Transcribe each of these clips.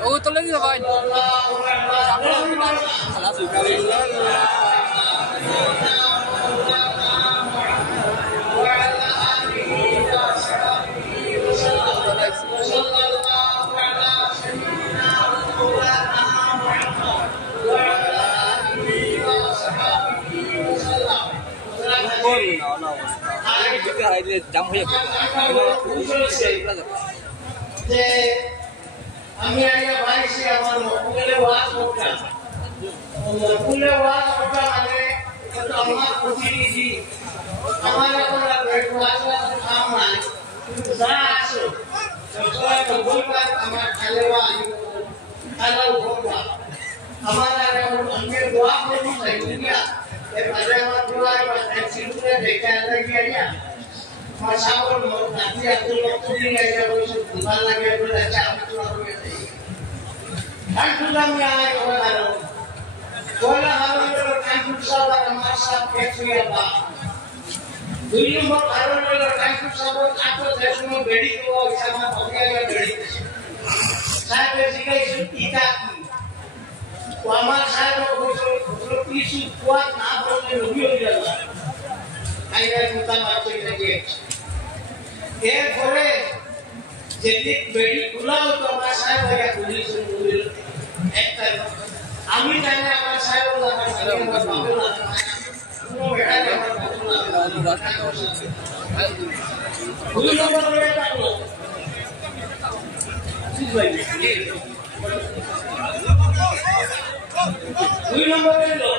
Oh, tuloy nyo ba? আমি আগে ভাইছি আমার মকুলে ওয়াজ করতাম মকুলে ওয়াজ করতাম মানে কত আমার প্রতিনিধি আমার এখন ওয়াজ কাম নাই যা আসো সবাই বলবার আমার খালেওয়া খালাও বলবা আমার এখন অনেক দোয়া করতে চাই দুনিয়া এর মাঝে আমার দোয়ার বাচ্চা চিন্তা দেখে লাগিয়া মাশাআল্লাহ নাতি আব্দুল মকসুদ গাইয়া বসে ভালো লাগে বলে আচ্ছা আমি তো আপনাকে দেই কানপুরাম আয় ওরা কোলা হাওয়ার কানপুর সাহেব আমার সাথে একসঙ্গে বা দুই নম্বর কারণ হলো কানপুর সাহেব আতো দেশম বেড়ি তো ইসামা পকেয়া বেড়ি সাহেব জিজ্ঞাসা ইটা কি ও আমার সাহেব বলছিল কিছু কোয়াত না বললে নবী হয়ে যাবে আইরা মুতা মারতে গিয়ে এরপরে যদি বেড়ি খোলা হতো আমার সাহেব ভাইয়া পুলিশ একটা আমি জানি আমার সাহেব দুই নম্বরে হলো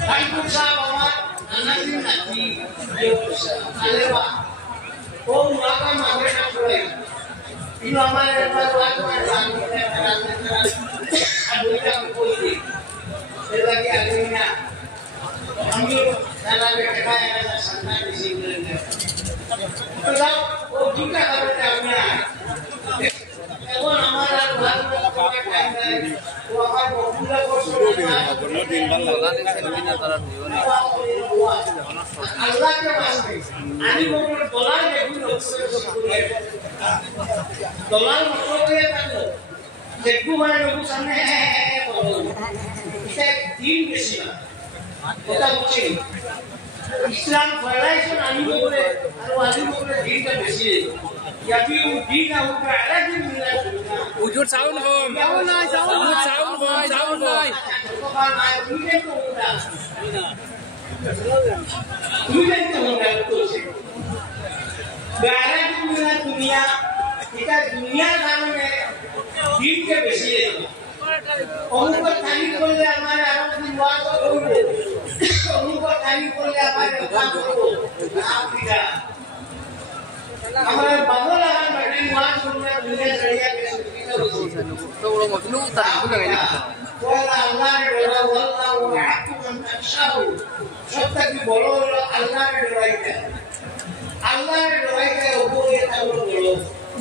কানপুর সাহেব আমার নানাজি নাতি আলেবা ও মাকা মাগে না পড়ে ইনো আমার একটা ওয়াজ করে আদুইটা কইছি এর লাগে আদুইনা আমি জানা বেটা একটা সন্তান দিছি তো যাও ও দুটা করতে আমি এখন আমার আর ওয়াজ করে টাইম নাই ও আমার বকুলা করছে দিন ভালো লাগে সেদিনা তারা নিও না আল্লাহকে মানবে আমি বকুল বলার দেখুন দলাল মতলবে কালো দেখু মানে লোক সামনে বলো এটা দিন বেশি না এটা বলছি ইসলাম ফলাইছে আমি বলে আর আমি বলে দিনটা বেশি ইয়াবি দিন আর উপরে আলাদা মিলা উজুর সাউন্ড কম সাউন্ড কম दुनिया दुनिया कारणে দিনকে বেশি অনুপর খালি করলে আমার আরো দিন ওয়াজ করব অনুপর খালি করলে আমার কাম করব আফ্রিকা আমার বাবা লাগান ব্যাটারি ওয়াজ করলে দুনিয়া চড়িয়া গেছে তো বড় মতলু তার গুলো গাইলে ওয়ালা আল্লাহর ডরা ওয়াল্লাহু আহাক্কু মান তাশাউ সবথেকে বড় হলো আল্লাহর ডরাইতে আল্লাহর ডরাইতে উপরে তাহলে বড়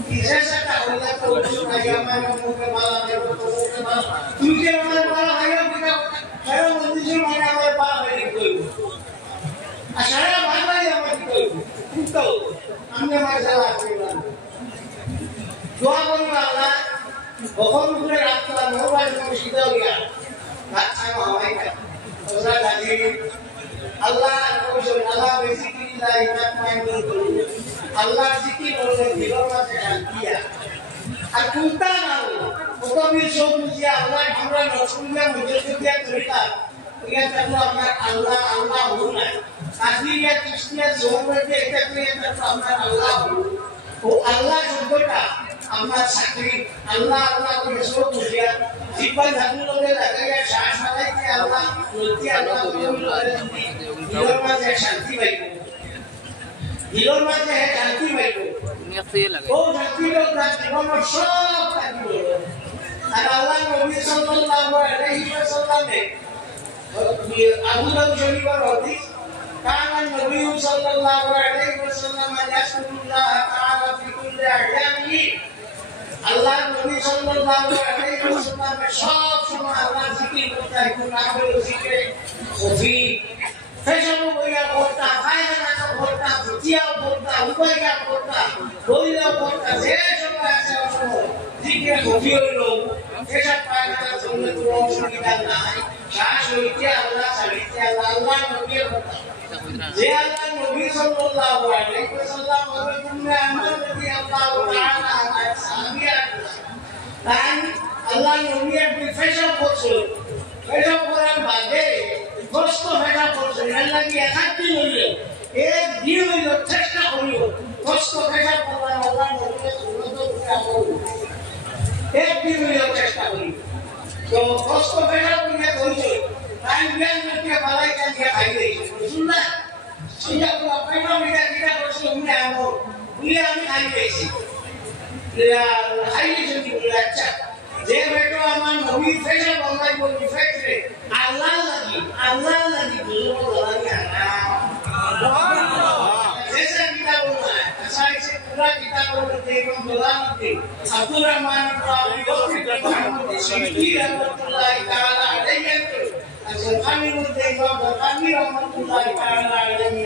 বিশেষটা আল্লাহ তো ভাইয়া মানে মুখে বালা দেব তো মুখে বালা তুই যে আমার বালা ভাইয়া বিনা সারা মন্দির মানে আমার বালা ভাই কইব আর সারা ভাই আমার কইব তো আমি আমার যাওয়া আছে দোয়া করব আল্লাহ কখন উপরে রাখলা মোবাইল ফোন সিধা গিয়া বাচ্চা হওয়াই না ওরা দাদি আল্লাহ কইছেন আল্লাহ বেসিক্যালি ইমান মাইন্ড করুন আল্লাহ জিকির করলে দিলর মাঝে শান্তি আর কুতা না ওটা বি সব বুঝি আল্লাহ আমরা নসুলিয়া মুজদ্দিদিয়া তরিকা ইয়া তাহলে আমরা আল্লাহ আল্লাহ হলো না আসলিয়া কৃষ্ণিয়া জোরকে এটা করে আমরা আল্লাহ ও আল্লাহ শব্দটা আমরা চাকরি আল্লাহ আল্লাহ করে সব বুঝিয়া জীবন ধারণে লাগাইয়া শ্বাস মারাইতে আল্লাহ বলতে আল্লাহ দিলর মাঝে শান্তি পাইব দিলর মাঝে শান্তি পাইব ও শান্তি লোক জীবন সব থাকিব আর আল্লাহ নবী সাল্লাল্লাহু আলাইহি ওয়াসাল্লামে আবু দাউদ শরীফের হাদিস কান নবী সাল্লাল্লাহু আলাইহি ওয়াসাল্লাম ইয়াশকুরুল্লাহ তাআলা ফি কুল্লি আহয়ানিহি আল্লাহ নবী সাল্লাল্লাহু আলাইহি ওয়াসাল্লামের সব সময় আল্লাহ জিকির করতে কোরআন বলে জিকিরে ওফি ফেশন বইয়া করতা ফায়দা করতা ফুটিয়া করতা উপায়া করতা বইয়া করতা যে সময় আছে জিকিরে ওফি হলো এসব ফায়দা জন্য কোনো অসুবিধা নাই শ্বাস হইতে আল্লাহ ছাড়িতে আল্লাহ নবীর কথা যে আল্লাহ নবী সাল্লাল্লাহু আলাইহি ওয়াসাল্লাম বলেন আমরা যদি আল্লাহ তাআলা আমাদের সাহাবীরা তাই আল্লাহ নবী একটি ফেশন করছিল ফেশন করার বাদে কষ্ট ফেশন করছিল আল্লাহ কি একাত্তি হইল এক দিন হইল চেষ্টা করিল কষ্ট ফেশন করার আল্লাহ নবীর সুন্নত করে আমল এক দিন হইল চেষ্টা করিল তো কষ্ট ফেশন করে কইছে তাই জ্ঞান করতে বালাই কান দিয়ে খাই দিয়েছে শুননা সেটা পুরো পেটো মিটা কিটা করছে উনি আমল উনি আমি খাই দিয়েছি খাই দিয়েছি বলে আচ্ছা যে বেটো আমার নবী ফেশন বাংলায় বলি ফেক্টরে আল্লাহ লাগি দুজো লাগি जैसा किताब होता है ऐसा इसे पूरा किताब होते हैं गुलामी अब्दुल रहमान रहमतुल्लाह ताला अलैहि असलखानी होते हैं बरकानी रहमतुल्लाह ताला अलैहि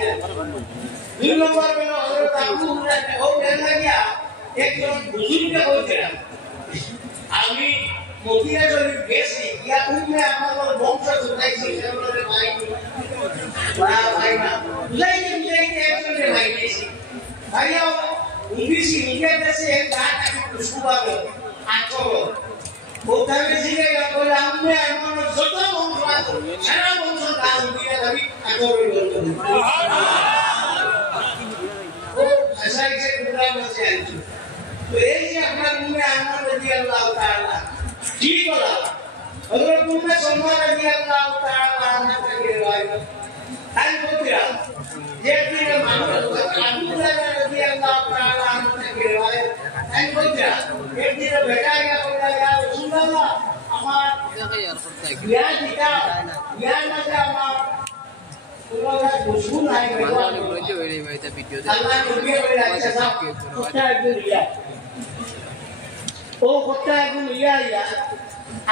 दिन नंबर में हजरत अबू हुरैरा हो गया एक जन बुजुर्ग हो गया আমি মদিনা শরীফ গেছি ইয়া উম্মে আমার বংশ জুটাইছি সেগুলোরে ভাই ভাই না বুঝাইতে একজনের ভাই গেছি ভাইয়া ইংলিশি ইন্ডিয়া দেশে গাটা একটু সুবাবে আচরো ওখানে জিগে বলে আম্মে আমার যত বংশ আছে সারা বংশ কাজ দিয়ে যাবি আচরো ও আশা ইসে পুরা বসে আছে तो ये अपना मुंह आना रजी अल्लाह ताला ठीक बोला अगर तुमने सलमान रजी अल्लाह ताला आना चाहिए भाई आई बोलिया ये दिन मानो अबू हुरैरा रजी अल्लाह ताला आना चाहिए भाई आई बोलिया एक दिन बेटा क्या बोला यार रसूलुल्लाह हमार या दिखा या ना जामा पुरोगा दुश्मन है अल्लाह ने बोले भाई था वीडियो अल्लाह ने बोला अच्छा सब क्या बोलिया ও কথা এখন ইয়া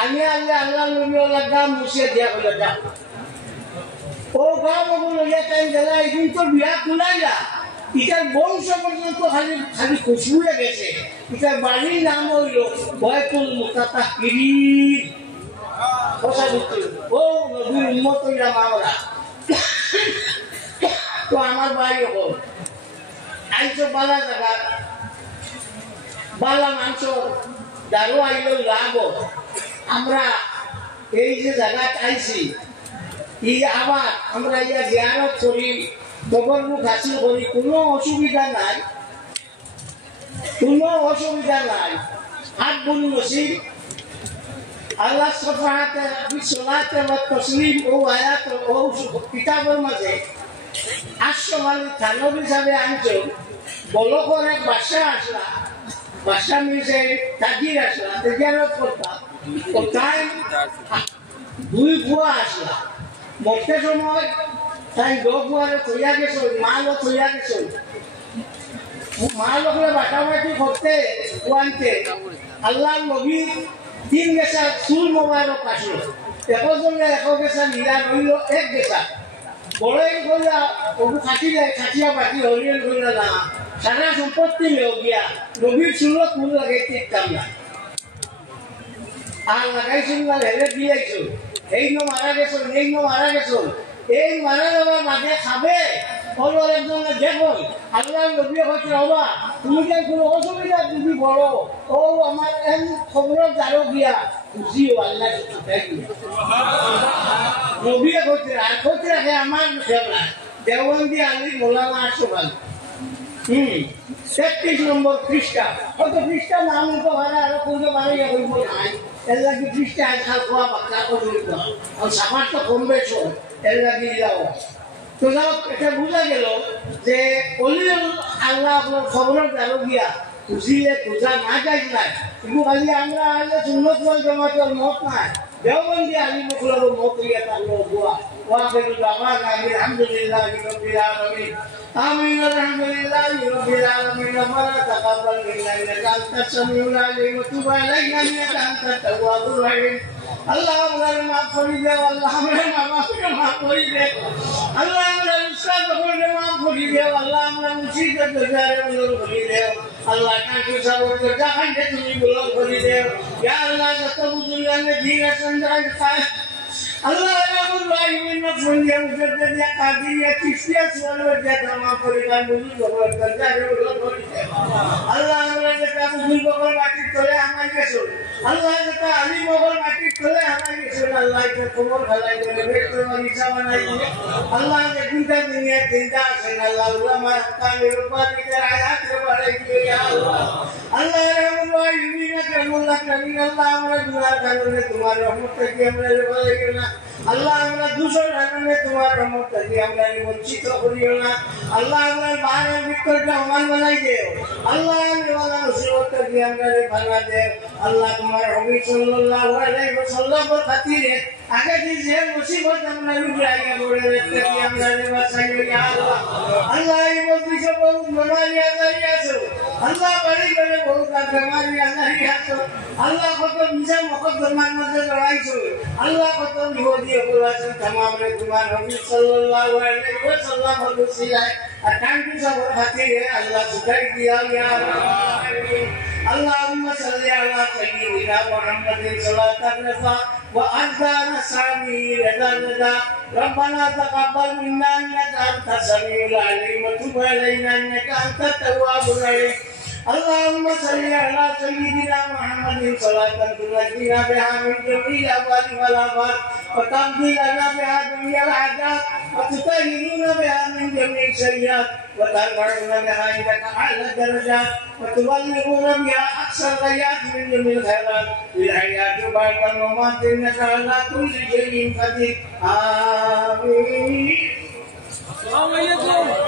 আমি আল্লাহ নবী ওলা গাম মুছে দিয়া বলে যা ও গাম ওগুলো ইয়া টাইম গেলা একদিন তো বিয়া কুলাইলা ইটার বংশ পর্যন্ত খালি খালি খুশবু গেছে ইটার বাড়ির নাম হইল বয়তুল মুতাতাহহিরিন কথা বলতে ও নবীর উম্মত হইলা মাওলা তো আমার ভাই হল আইছো বালা জায়গা বালা মাংস দারু আইলো লাভ আমরা এই যে জায়গা চাইছি এই আবার আমরা ইয়া জিয়ারত করি তবরুক হাসিল করি কোনো অসুবিধা নাই হাত বলি নসিব আল্লাহ সফাহাতে বিসলাতে ওয়া তাসলিম ও আয়াত ও কিতাবের মাঝে আশমালি থানব হিসাবে আনছো বলকর এক বাদশা আসলা বাদশা মিলছে তাজির আসলা তেজারত করতা কোথায় দুই বুয়া আসলা মরতে সময় তাই বুয়ারে থইয়া গেছ মালও থইয়া গেছ মাল ওখানে বাটাবাটি করতে বুয়ানতে আল্লাহ নবী 3 গেছা চুল মোবাইলক আসলো একজনে এক গেছা নীলা রইল এক গেছা বড়ই কইলা ওগু খাটিয়া বাটি হরিণ কইলা না সারা সম্পত্তি লেও গিয়া নবীর চুলত ফুল লাগাইতে ইচ্ছাম না আর লাগাইছিল না হেলে দিয়েছ এই মারা গেছ এই মারা যাওয়ার মাঝে খাবে অন্য একজনে দেখুন আল্লাহ নবী হচ্ছে বাবা তুমি যে কোনো অসুবিধা যদি বড় ও আমার এমন খবর জানো গিয়া বুঝিও আল্লাহ নবী হচ্ছে আর হচ্ছে রাখে আমার ফেলা দেওবন্দি আলী মোলানা আশোভাল 33 নম্বর পৃষ্ঠা হয়তো পৃষ্ঠা নাম তো ভাড়া আরো কোনো বাড়িয়া হইব নাই এর লাগে পৃষ্ঠা আজকাল খোয়া বাচ্চা করব আর সামার তো কমবে সব এর লাগে যাও তো যাও এটা বুঝা গেল যে অলি আল্লাহ আপনার খবর জানো গিয়া খুশিলে খোঁজা না যাই নাই কিন্তু খালি আমরা আলে সুন্নত ওয়াল জামাতের মত নাই দেওবন্দি আলী মুখলার মত ইয়া তার বুয়া واخر دعوانا الحمد لله رب العالمين آمين الحمد لله رب العالمين ربنا تقبل منا إنك أنت السميع العليم وتب علينا إنك أنت التواب الرحيم আল্লাহ আমরা মাফ করে দাও আল্লাহ আমরা মাফকে মাফ করে দাও আল্লাহ আমরা ইসলাম করে মাফ করে দাও আল্লাহ আমরা মুসিবত দরজারে বলর করে দাও আল্লাহ কাকে সবর জাহান্নামে তুমি বলর করে দাও ইয়া আল্লাহ যত বুজুর্গানে দিন সন্ধান খায় আল্লাহ রাব্বুল আলামিন নফরিয়া মুজাদ্দিদিয়া কাদিরিয়া চিশতিয়া সুলওয়াদিয়া তামাম পরিকান বুজুর্গ বলর দরজারে বলর করে দাও আল্লাহ আমরা যেটা বুজুর্গ বলর মাটি তোলে আমায় গেছো আল্লাহ যেটা আলী মোগল মাটি তোলে আমায় গেছো আল্লাহ কে কবর খালাই করে বেটো মরিসা বানাই দিয়ে আল্লাহ কে দুটা দুনিয়া জিন্দা আছেন আল্লাহ উলামা কামের উপর নিজের আয়াত বাড়াই দিয়ে ইয়া আল্লাহ আল্লাহ রাব্বুল আলামিন কারুল্লাহ কারীম আল্লাহ আমরা দুআ করলে তোমার রহমত থেকে আমরা বলাইও না আল্লাহ আমরা দুশো রাখলে তোমার রহমত থেকে আমরা বঞ্চিত করিও না আল্লাহ আমরা বারের ভিতরটা আমার বানাই দেও আল্লাহ আমরা মুসিবত থেকে আমরা ভাঙা দেও আল্লাহ তোমার নবী সাল্লাল্লাহু আলাইহি ওয়াসাল্লাম খাতিরে আগে যে মুসিবত আমরা লুকাইয়া পড়ে রাখতে কি আমরা বাঁচাইও ইয়া আল্লাহ আল্লাহ এই মুসিবত বহুত মনালিয়া যাইয়াছো আল্লাহ বাড়ি করে বহুত বেমারিয়া যাইয়াছো আল্লাহ কত মিছা মুকদ্দমার মধ্যে লড়াইছো আল্লাহ কত বিপদী হয়েছে तमाम রে তোমার নবী সাল্লাল্লাহু আলাইহি ওয়াসাল্লাম বলছিলেন আর কান্টি সব খাতিরে আল্লাহ সুখাই দিয়া ইয়া আল্লাহ اللهم صل على سيدنا محمد صلاة الرفع وأرضان سامي رضا ربنا تقبل منا إنك أنت السميع العليم وتب علينا إنك أنت التواب الرحيم اللهم صل على سيدنا محمد صلاة تنجينا بها من جميع الأموال والآفات وتقضي لنا بها جميع الحاجات وتطهرنا بها من جميع السيئات وترفعنا بها عندك أعلى الدرجات وتبلغنا بها أقصى الغايات من جميع الخيرات في الحياة بعد الممات إنك على كل شيء قدير آمين. السلام عليكم.